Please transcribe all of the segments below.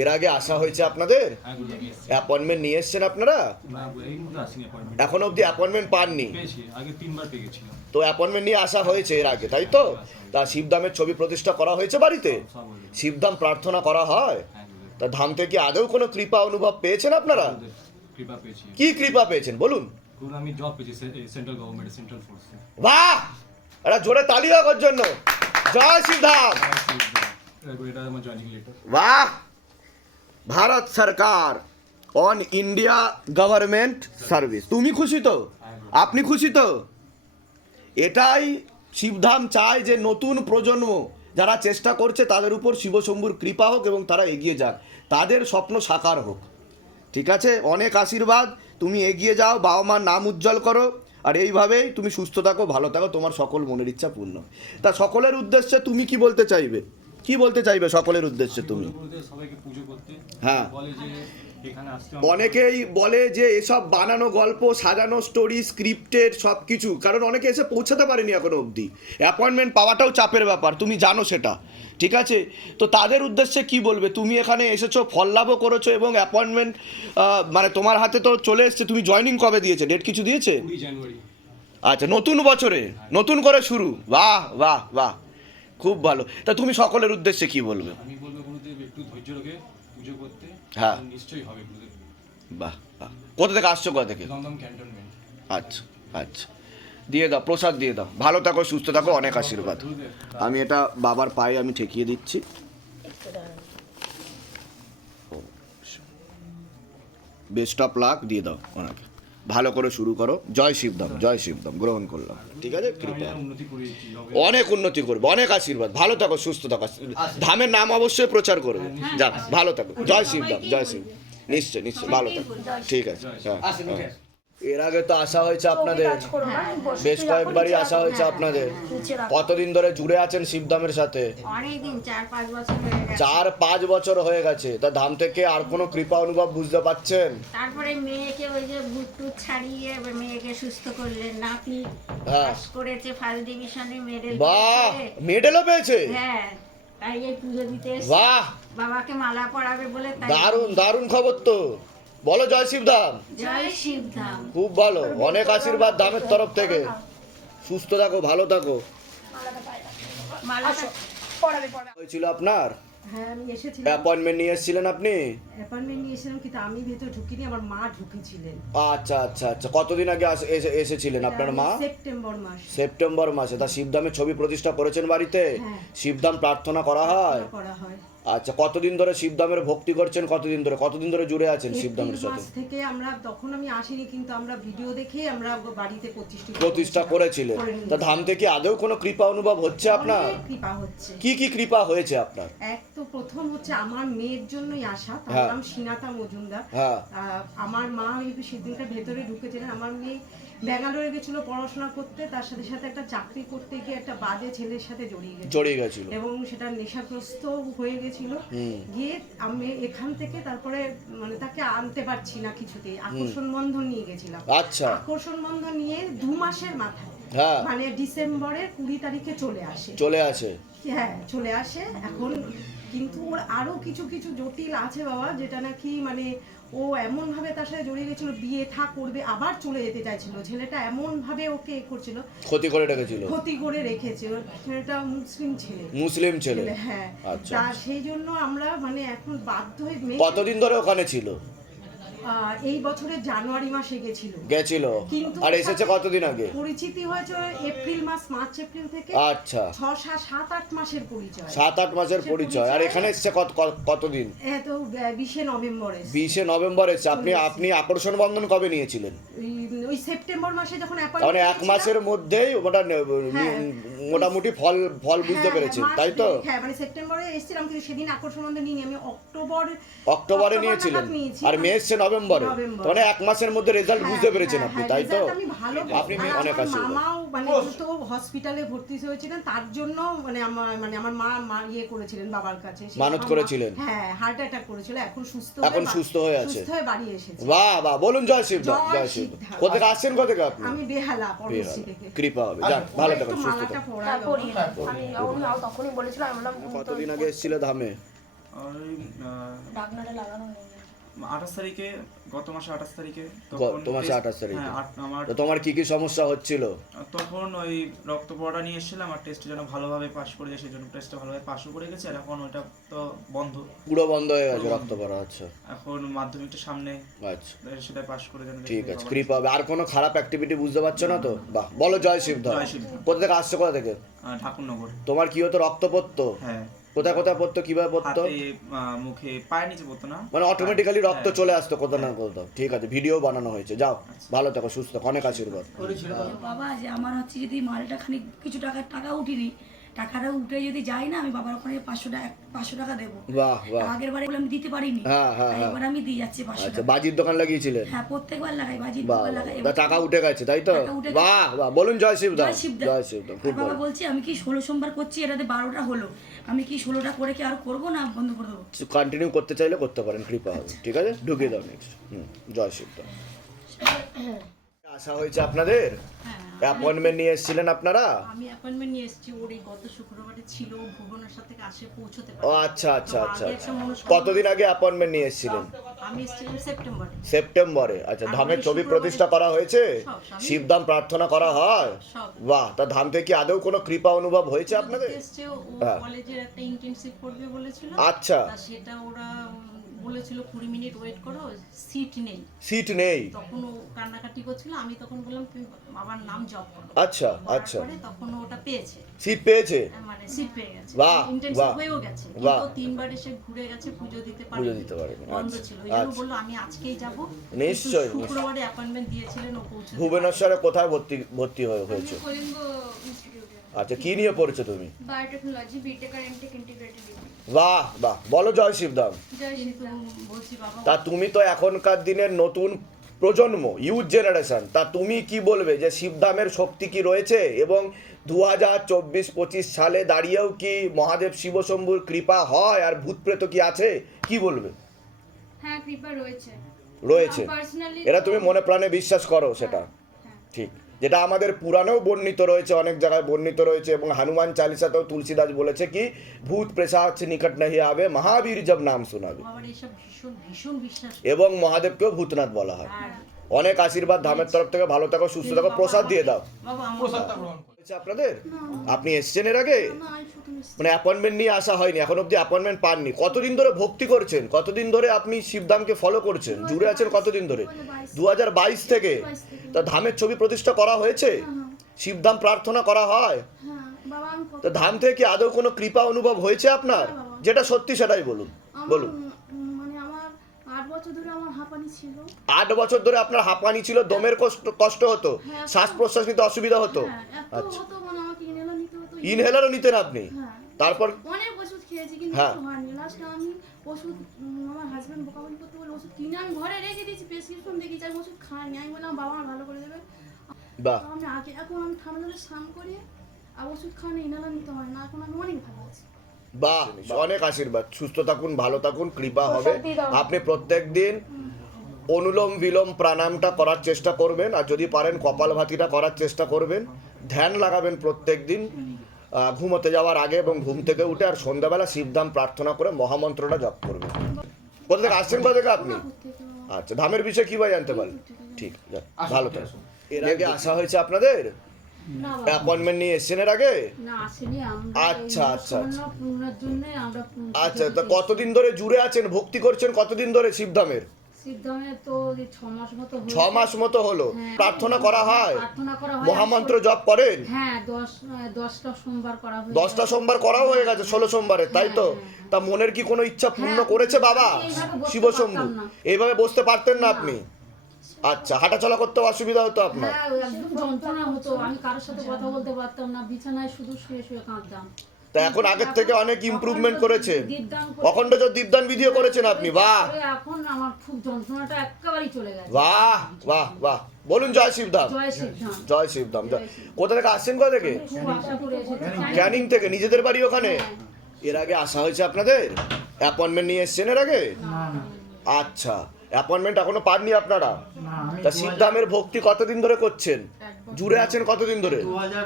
এর আগে আসা হয়েছে আপনাদের? হ্যাঁ। অ্যাপয়েন্টমেন্ট নিয়ে এসছেন আপনারা? এখন অবধি অ্যাপয়েন্টমেন্ট পাননি? তো অ্যাপয়েন্টমেন্ট নিয়ে আসা হয়েছে এর আগে তাই তো? তা শিবধামের ছবি প্রতিষ্ঠা করা হয়েছে বাড়িতে? শিবধাম প্রার্থনা করা হয়? হ্যাঁ তা ধাম থেকে আদৌ কোনো কৃপা অনুভব পেয়েছেন আপনারা? কৃপা কি কৃপা পেয়েছেন বলুন? আমি জব পেয়েছি সেন্ট্রাল গভর্নমেন্ট সেন্ট্রাল ফোর্সে বাহ! এটা জোরে তালি হওয়ার জন্য। জয় শিবধাম। এটা আমার জয়নিং লেটার वाह भारत सरकार অন ইন্ডিয়া গভর্নমেন্ট সার্ভিস তুমি খুশি তো আপনি খুশি তো এটাই শিবধাম চায় যে নতুন প্রজন্ম যারা চেষ্টা করছে তাদের উপর শিবশম্ভুর কৃপা হোক এবং তারা এগিয়ে যাক তাদের স্বপ্ন সাকার হোক ঠিক আছে অনেক আশীর্বাদ তুমি এগিয়ে যাও বাবা মার নাম উজ্জ্বল করো আর এইভাবেই তুমি সুস্থ থাকো ভালো থাকো তোমার সকল মনের ইচ্ছা পূর্ণ তা সকলের উদ্দেশ্যে তুমি কি বলতে চাইবে কি বলতে চাইবে সকলের উদ্দেশ্যে তুমি? হ্যাঁ। অনেকেই বলে যে এসব বানানো গল্প সাজানো স্টোরি স্ক্রিপ্টেড সব কিছু কারণ অনেকে এসে পৌঁছাতে পারেনি এখনও অবধি। অ্যাপয়েন্টমেন্ট পাওয়াটাও চাপের ব্যাপার তুমি জানো সেটা ঠিক আছে? তো তাদের উদ্দেশ্যে কি বলবে? তুমি এখানে এসেছ ফল লাভও করেছ এবং অ্যাপয়েন্টমেন্ট মানে তোমার হাতে তো চলে এসছে তুমি জয়নিং কবে দিয়েছে? ডেট কিছু দিয়েছে? আচ্ছা নতুন বছরে নতুন করে শুরু। বাহ বাহ বাহ। খুব ভালো। তা তুমি সকলের উদ্দেশ্যে কি বলবে? আমি বলব গুরুদেব একটু ধৈর্য রেখে পুজো করতে। হ্যাঁ। নিশ্চয়ই হবে গুরুদেব। বাহ বাহ। কোথা থেকে আসছো কোথা থেকে? দমদম ক্যান্টনমেন্ট। আচ্ছা আচ্ছা। দিয়ে দাও প্রসাদ দিয়ে দাও। ভালো থাকো সুস্থ থাকো অনেক আশীর্বাদ। আমি এটা বাবার পায়ে আমি ঠেকিয়ে দিচ্ছি। বেস্ট অফ লাক দিয়ে দাও ওনাকে। ভালো করে শুরু করো। জয় শিবদম জয় শিবদম গ্রহণ করলাম। ঠিক আছে? কৃপা। অনেক উন্নতি করবে অনেক আশীর্বাদ। ভালো থাকো সুস্থ থাকো। ধামের নাম অবশ্যই প্রচার করবে। যা ভালো থাকো। জয় শিবদম জয় শিব। নিশ্চয় নিশ্চয় ভালো থাকো। ঠিক আছে হ্যাঁ হ্যাঁ। এর আগে তো আসা হয়েছে আপনাদের। বেশ কয়েকবারই আসা হয়েছে আপনাদের। কতদিন ধরে জুড়ে আছেন শিবধামের সাথে? চার পাঁচ বছর হয়ে গেছে। হয়ে তা ধাম থেকে আর কোনো কৃপা অনুভব বুঝতে পাচ্ছেন? তারপরে মেয়েকে ওই যে বুট টুট ছাড়িয়ে মেয়েকে সুস্থ করলেন। নাতি হ্যাঁ। পাস করেছে ফার্স্ট ডিভিশনে মেডেল বাহ! মেডেলও পেয়েছে? হ্যাঁ তাই এই পুজো দিতে বাহ! বাবাকে মালা পরাবে বলে দারুণ দারুণ খবর তো। বলো জয় শিবধাম জয় শিবধাম খুব ভালো অনেক আশীর্বাদ ধামের তরফ থেকে। সুস্থ থাকো ভালো থাকো। হয়েছিল আপনার? হ্যাঁ অ্যাপয়েন্টমেন্ট নিয়ে এসেছিলেন আপনি? অ্যাপয়েন্টমেন্ট নিয়েছিলাম কিন্তু আমি ভেতরে ঢুকিনি আমার মা ঢুকেছিলেন। আচ্ছা আচ্ছা আচ্ছা। কতদিন আগে এসে- এসেছিলেন আপনার মা? সেপ্টেম্বর মাস। সেপ্টেম্বর মাসে। তা শিবধামের ছবি প্রতিষ্ঠা করেছেন বাড়িতে? হ্যাঁ। শিবধাম প্রার্থনা করা হয়? করা হয়। আচ্ছা কতদিন ধরে শিবধামের ভক্তি করছেন? কতদিন ধরে? কতদিন ধরে জুড়ে আছেন শিবধামের সাথে? থেকে আমরা তখন আমি আসিনি কিন্তু আমরা ভিডিও দেখে আমরা বাড়িতে প্রতিষ্ঠিত প্রতিষ্ঠা করেছিলেন। তা ধাম থেকে আদৌ কোনো কৃপা অনুভব হচ্ছে আপনার? কৃপা হচ্ছে। কি কি কৃপা হয়েছে আপনার? এক তো প্রথম হচ্ছে আমার মেয়ের জন্যই আসা তার হ্যাঁ। নাম সিনাতা মজুমদার। হ্যাঁ। আমার মা ওই সেদিনকার ভেতরে ঢুকেছিলেন আমার মেয়ে ব্যাঙ্গালোরে গেছিল পড়াশোনা করতে তার সাথে সাথে একটা চাকরি করতে গিয়ে একটা বাজে ছেলের সাথে জড়িয়ে গেছে। জড়িয়ে গেছিল। এবং সেটা নেশাগ্রস্ত হয়ে গেছিল। গিয়ে আমি এখান থেকে তারপরে মানে তাকে আনতে পারছি না কিছুতেই। আকর্ষণ বন্ধন নিয়ে গেছিলাম। আচ্ছা। আকর্ষণ বন্ধন নিয়ে দু মাসের মাথায়। হ্যাঁ। মানে ডিসেম্বরের কুড়ি তারিখে চলে আসে। চলে আসে। হ্যাঁ চলে আসে। এখন কিন্তু ওর আরও কিছু কিছু জটিল আছে বাবা যেটা নাকি মানে ও এমন ভাবে তার সাথে জড়িয়ে গেছিল বিয়ে থা করবে আবার চলে যেতে চাইছিল। ছেলেটা এমন ভাবে ওকে এ করছিল। ক্ষতি করে রেখেছিল? ক্ষতি করে রেখেছে। ছেলেটা মুসলিম ছেলে। মুসলিম ছেলে? হ্যাঁ। আচ্ছা। তা সেই জন্য আমরা মানে এখন বাধ্য হয়ে কতদিন ধরে ওখানে ছিল? এই বছরের জানুয়ারি মাসে গেছিল। গেছিল? আর এসেছে কতদিন আগে? পরিচিতি হয়েছে এপ্রিল মাস মার্চ এপ্রিল থেকে আচ্ছা। ছ সাত আট মাসের পরিচয়। সাত আট মাসের পরিচয়। আর এখানে এসেছে কত কত- কতদিন? তো বিশে নভেম্বরে বিশে নভেম্বর এসছে। আপনি আপনি আকর্ষণ বন্ধন কবে নিয়েছিলেন? ওই- সেপ্টেম্বর মাসে যখন মানে এক মাসের মধ্যেই ওটা হ্যাঁ। মোটামুটি ফল ফল বুঝতে হ্যাঁ, পেরেছেন হ্যাঁ, তাই তো? হ্যাঁ মানে সেপ্টেম্বরে এসেছিলাম কিন্তু সেদিন আকর্ষণ বন্ধ নিয়ে আমি অক্টোবর অক্টোবরে অক্টোবর নিয়েছিলেন। আর মে এসছে নভেম্বরে। মানে এক মাসের মধ্যে রেজাল্ট হ্যাঁ, বুঝতে পেরেছেন হ্যাঁ, আপনি হ্যাঁ, তাই তো? আপনি অনেক আমার মামাও মানে তো হসপিটালে ভর্তি হয়েছিলেন তার জন্য মানে আমার মানে আমার মা মা ইয়ে করেছিলেন বাবার কাছে। মানত করেছিলেন? হ্যাঁ হার্ট অ্যাটাক করেছিল এখন সুস্থ এখন সুস্থ হয়ে আছে। সুস্থ হয়ে বাড়ি এসেছে। বাহ বাহ বলুন জয় শিব জয় শিব। শিবধাম। কোথেকে আসছেন কোথেকে আপনি? আমি বেহালা বেহালা। থেকে। কৃপা হবে। যাক ভালো থাকুন সুস্থ থাকুন। আমি তখনই বলেছিলাম আমি বললাম কতদিন আগে এসেছিলে ধামে? ওই ডাকনাটা লাগানো নেই আঠাশ তারিখে গত মাসে আঠাশ তারিখে গত মাসে 28 তারিখে। হ্যাঁ আমার তো তোমার কি কি সমস্যা হচ্ছিল? তখন ওই রক্ত পড়া নিয়ে এসেছিলাম আর টেস্টে যেন ভালোভাবে পাস করে যায় সেই জন্য টেস্টটা ভালোভাবে পাসও করে গেছে আর এখন ওইটা তো বন্ধ। পুরো বন্ধ হয়ে গেছে রক্ত পড়া আচ্ছা। এখন মাধ্যমিকটা সামনে। আচ্ছা। সেটা পাস করে যেন ঠিক আছে। কৃপা হবে। আর কোনো খারাপ অ্যাক্টিভিটি বুঝতে পারছ না তো? বাহ বলো জয় শিব ধর জয় শিব। কোথা থেকে আসছো কোথা থেকে? ঠাকুরনগর। তোমার কি হতো রক্ত পড়তো হ্যাঁ। কোথায় কোথায় পড়তো কীভাবে পড়তো? মুখে পায়ের নিচে পড়তো না? মানে অটোমেটিক্যালি রক্ত হ্যাঁ। চলে আসতো কোথাও না কোথাও। ঠিক আছে ভিডিও বানানো হয়েছে। যাও ভালো থাকো সুস্থ থাকো, অনেক আশীর্বাদ। বাবা যে আমার হচ্ছে যদি মালটা খানিক কিছু টাকা টাকা উঠিনি টাকাটা উঠে যদি যাই না আমি বাবার ওখানে পাঁচশো টাকা পাঁচশো টাকা দেবো। বাহ বাহ। আগের বারে বলে আমি দিতে পারিনি। হ্যাঁ, হ্যাঁ, হ্যাঁ। এবার আমি দিয়ে যাচ্ছি পাঁচশো আচ্ছা টাকা। বাজির দোকান লাগিয়েছিলেন? হ্যাঁ প্রত্যেকবার লাগাই বাজির দোকান লাগাই। টাকা উঠে গেছে তাই তো। বাহ বাহ। বলুন জয় শিব দাম জয় শিবদা জয় শিব দাম খুব বাবা ভালো বলছি আমি কি ষোলো সোমবার করছি এটাতে বারোটা হলো। আমি কি ষোলোটা করে কি আর করব না বন্ধ করে দেবো? কন্টিনিউ করতে চাইলে করতে পারেন কৃপা হবে ঠিক আছে? ঢুকিয়ে দাও নেক্সট হুম জয় শিব আশা হয়েছে আপনাদের? অ্যাপয়েন্টমেন্ট নিয়ে এসেছিলেন আপনারা? আমি অ্যাপয়েন্টমেন্ট নিয়ে এসেছি ওর এই গত শুক্রবারে ছিল ও ভুবনেশ্বর থেকে আসে পৌঁছতে পারে। আচ্ছা আচ্ছা আচ্ছা আচ্ছা কতদিন আগে অ্যাপয়েন্টমেন্ট নিয়ে এসেছিলেন? আমি এসেছিলাম সেপ্টেম্বরে। সেপ্টেম্বরে আচ্ছা ধামের ছবি প্রতিষ্ঠা করা হয়েছে। শিবধাম প্রার্থনা করা হয়? বাহ তা ধাম থেকে কি আদৌ কোনো কৃপা অনুভব হয়েছে আপনাদের? এসছে হ্যাঁ। কলেজের একটা ইন্টার্নশিপ করবে বলেছিল। আচ্ছা। সেটা ওরা বলেছিল কুড়ি মিনিট ওয়েট করো সিট নেই। সিট নেই। তখন ও কান্নাকাটি করছিল আমি তখন বললাম তুমি বাবার নাম জপ করো। আচ্ছা আচ্ছা। তখন ওটা পেয়েছে। সিট পেয়েছে? মানে সিট পেয়ে গেছে। বাহ, হয়েও গেছে। কিন্তু তিনবার এসে ঘুরে গেছে পুজো দিতে পারে পুজো দিতে পারেনি, বন্ধ আচ্ছা, ছিল। ওই জন্য আচ্ছা। বলল আমি আজকেই যাব। নিশ্চয়ই, শুক্রবারে অ্যাপয়েন্টমেন্ট দিয়েছিলেন ও পৌঁছে ভুবনেশ্বরে কোথায় ভর্তি ভর্তি হয়েছে? কলিঙ্গ আচ্ছা কি নিয়ে পড়েছো তুমি? বায়োটেকনোলজি বিটেক আর এমটেক ইন্টিগ্রেটেড ডিগ্রি বাহ বাহ। বলো জয় বাবা। তা তুমি তো এখনকার দিনের নতুন প্রজন্ম ইউথ জেনারেশন তা তুমি কি বলবে যে শিবধামের শক্তি কি রয়েছে? এবং দু হাজার চব্বিশ পঁচিশ সালে দাঁড়িয়েও কি মহাদেব শিবশম্ভুর কৃপা হয়? আর ভূত প্রেত কি আছে? কি বলবে? হ্যাঁ কৃপা রয়েছে। রয়েছে। এটা তুমি মনে প্রাণে বিশ্বাস করো সেটা। হ্যাঁ। ঠিক। যেটা আমাদের পুরাণেও বর্ণিত রয়েছে অনেক জায়গায় বর্ণিত রয়েছে এবং হনুমান চালিসাতেও তুলসীদাস বলেছে কি ভূত প্রেসাদ নিকট নাহি আবে মহাবীর জব নাম শোনাবে। এবং মহাদেবকেও ভূতনাথ বলা হয়। অনেক আশীর্বাদ ধামের তরফ থেকে ভালো থাকো সুস্থ থাকো প্রসাদ দিয়ে দাও। আপনাদের? আপনি এসছেন এর আগে? মানে অ্যাপয়েন্টমেন্ট নিয়ে আসা হয়নি এখন অবধি অ্যাপয়েন্টমেন্ট পাননি। কতদিন ধরে ভক্তি করছেন? কতদিন ধরে আপনি শিবধামকে ফলো করছেন? জুড়ে আছেন কতদিন ধরে? দু হাজার বাইশ থেকে। তা ধামের ছবি প্রতিষ্ঠা করা হয়েছে? শিবধাম প্রার্থনা করা হয়? হ্যাঁ তো ধাম থেকে কি আদৌ কোনো কৃপা অনুভব হয়েছে আপনার? যেটা সত্যি সেটাই বলুন। বলুন। আট বছর ধরে আপনার হাঁপানি ছিল দমের কষ্ট কষ্ট হতো হ্যাঁ, শ্বাস প্রশ্বাস নিতে অসুবিধা হতো। হ্যাঁ আচ্ছা। মানে ইনহেলারও নিতেন আপনি? হ্যাঁ। তারপর? অনেক ওষুধ খেয়েছি কিন্তু। কিছু হয়নি। লাস্টে আমি ওষুধ আমার হাজব্যান্ড বোকাবলি করতে বলে ওষুধ কিনে আমি ঘরে রেখে দিয়েছি প্রেসক্রিপশন আমি ওষুধ আমি বললাম বাবা আমার ভালো করে দেবে। বাহ। আমি আগে এখন আমি ঠান্ডা জলে স্নান করি আর ওষুধ খাওয়ানো ইনহেলার নিতে হয় না। এখন আমি অনেক ভালো আছি। বাহ অনেক আশীর্বাদ। সুস্থ থাকুন ভালো থাকুন কৃপা হবে। আপনি প্রত্যেক দিন অনুলোম বিলোম প্রাণায়ামটা করার চেষ্টা করবেন আর যদি পারেন কপালভাতিটা করার চেষ্টা করবেন। ধ্যান লাগাবেন প্রত্যেক দিন ঘুমোতে যাওয়ার আগে এবং ঘুম থেকে উঠে আর সন্ধ্যাবেলা শিবধাম প্রার্থনা করে মহামন্ত্রটা জপ করবেন। কোথা থেকে আসছেন কোথা থেকে আপনি? আচ্ছা ধামের বিষয়ে কি ভাই জানতে পারেন ঠিক ভালো থাকুন। এর আগে আসা হয়েছে আপনাদের? অ্যাপয়েন্টমেন্ট নিয়ে এসছেন এর আগে? আচ্ছা, আচ্ছা, আচ্ছা। আচ্ছা তা কতদিন ধরে জুড়ে আছেন? ভক্তি করছেন কতদিন ধরে শিবধামের ছ মাস মতো হলো। হ্যাঁ। প্রার্থনা করা হয়? হয়। মহামন্ত্র জপ করেন? হ্যাঁ দশটা সোমবার করা হয়েছে। দশটা সোমবার করাও হয়ে গেছে ষোলো সোমবারে তাই তো? তা মনের কি কোনো ইচ্ছা পূর্ণ করেছে বাবা? বসতে শিবশম্ভু? এইভাবে বসতে পারতেন না আপনি? আচ্ছা হাঁটাচলা করতে অসুবিধা হতো আপনার? হ্যাঁ যন্ত্রণা হতো। আমি কারোর সাথে কথা বলতে পারতাম না। বিছানায় শুধু শুয়ে শুয়ে কাঁদতাম। তা এখন আগের থেকে অনেক ইমপ্রুভমেন্ট করেছে। অখণ্ড দীপদান বিধিও করেছেন আপনি বাহ। এখন আমার খুব যন্ত্রণাটা একেবারেই চলে গেছে। বাহ বাহ বাহ। বলুন জয় শিবধাম জয় শিবধাম কোথা থেকে আসছেন কোথা থেকে? খুব আশা করে এসেছি। ক্যানিং থেকে। নিজেদের বাড়ি ওখানে? এর আগে আসা হয়েছে আপনাদের? অ্যাপয়েন্টমেন্ট নিয়ে এসছেন এর আগে? আচ্ছা অ্যাপয়েন্টমেন্ট এখনও পাননি আপনারা? তা সিদ্ধামের ভক্তি কতদিন ধরে করছেন? জুড়ে আছেন কতদিন ধরে? দু হাজার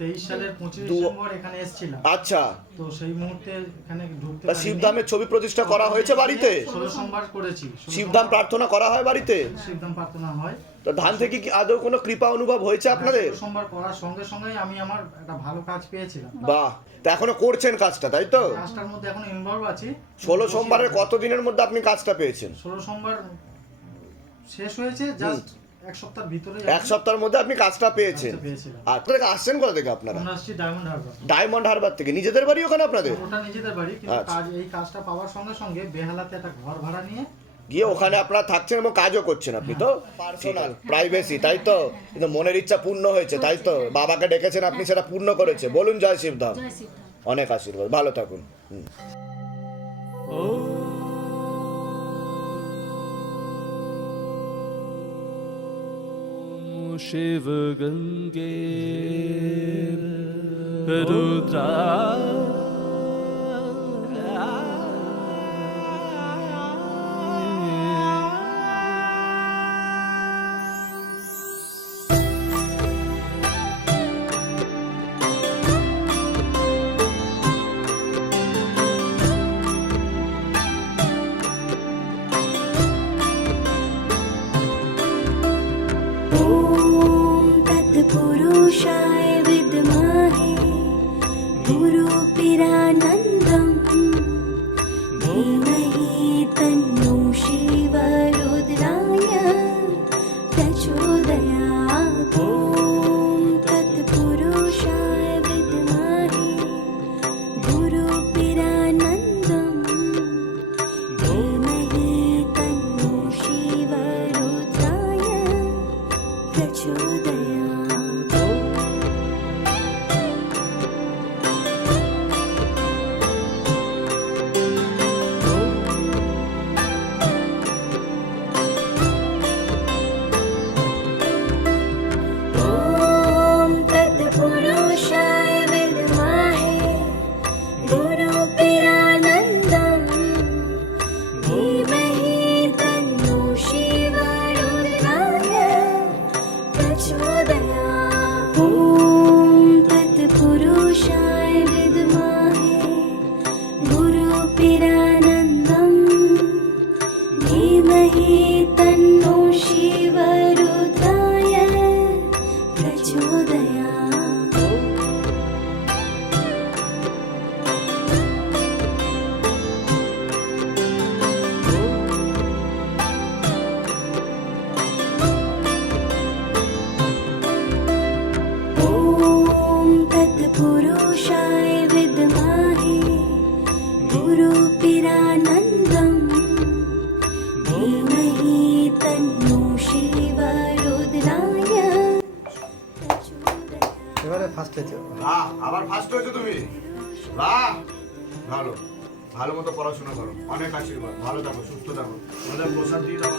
তেইশ সালের পঁচিশ ডিসেম্বর এখানে এসেছিলাম। আচ্ছা। তো সেই মুহূর্তে এখানে ঢুকতে তা শিবধামের ছবি প্রতিষ্ঠা করা হয়েছে বাড়িতে? ষোলো সোমবার করেছি। শিবধাম প্রার্থনা করা হয় বাড়িতে? শিবধাম প্রার্থনা হয়। তো ধান থেকে কি আদৌ কোনো কৃপা অনুভব হয়েছে আপনাদের? সোমবার করার সঙ্গে সঙ্গেই আমি আমার একটা ভালো কাজ পেয়েছিলাম। বাহ তা এখনও করছেন কাজটা তাই তো? কাজটার মধ্যে এখন ইনভলভ আছি। ষোলো সোমবারের কতদিনের মধ্যে আপনি কাজটা পেয়েছেন? ষোলো সোমবার শেষ হয়েছে জাস্ট এক সপ্তাহের ভিতরে এক সপ্তাহের মধ্যে আপনি কাজটা পেয়েছেন। আর কোথা থেকে আসছেন কোথা থেকে আপনারা? আসছি ডায়মন্ড হারবার ডায়মন্ড হারবার থেকে। নিজেদের বাড়ি ওখানে আপনাদের? ওটা নিজেদের বাড়ি কিন্তু আচ্ছা। কাজ এই কাজটা পাওয়ার সঙ্গে সঙ্গে বেহালাতে একটা ঘর ভাড়া নিয়ে গিয়ে ওখানে আপনারা থাকছেন এবং কাজও করছেন আপনি তো? পার্সোনাল প্রাইভেসি তাই তো? কিন্তু মনের ইচ্ছা পূর্ণ হয়েছে তাই তো? বাবাকে ডেকেছেন আপনি সেটা পূর্ণ করেছে। বলুন জয় শিবধাম। জয় শিবধাম। অনেক আশীর্বাদ। ভালো থাকুন। হুম। Shiv Gange Rudra should I? ভালো ভালো মতো পড়াশোনা করো। অনেক আশীর্বাদ। ভালো থাকো, সুস্থ থাকো। আমাদের প্রসাদ দিয়ে দাও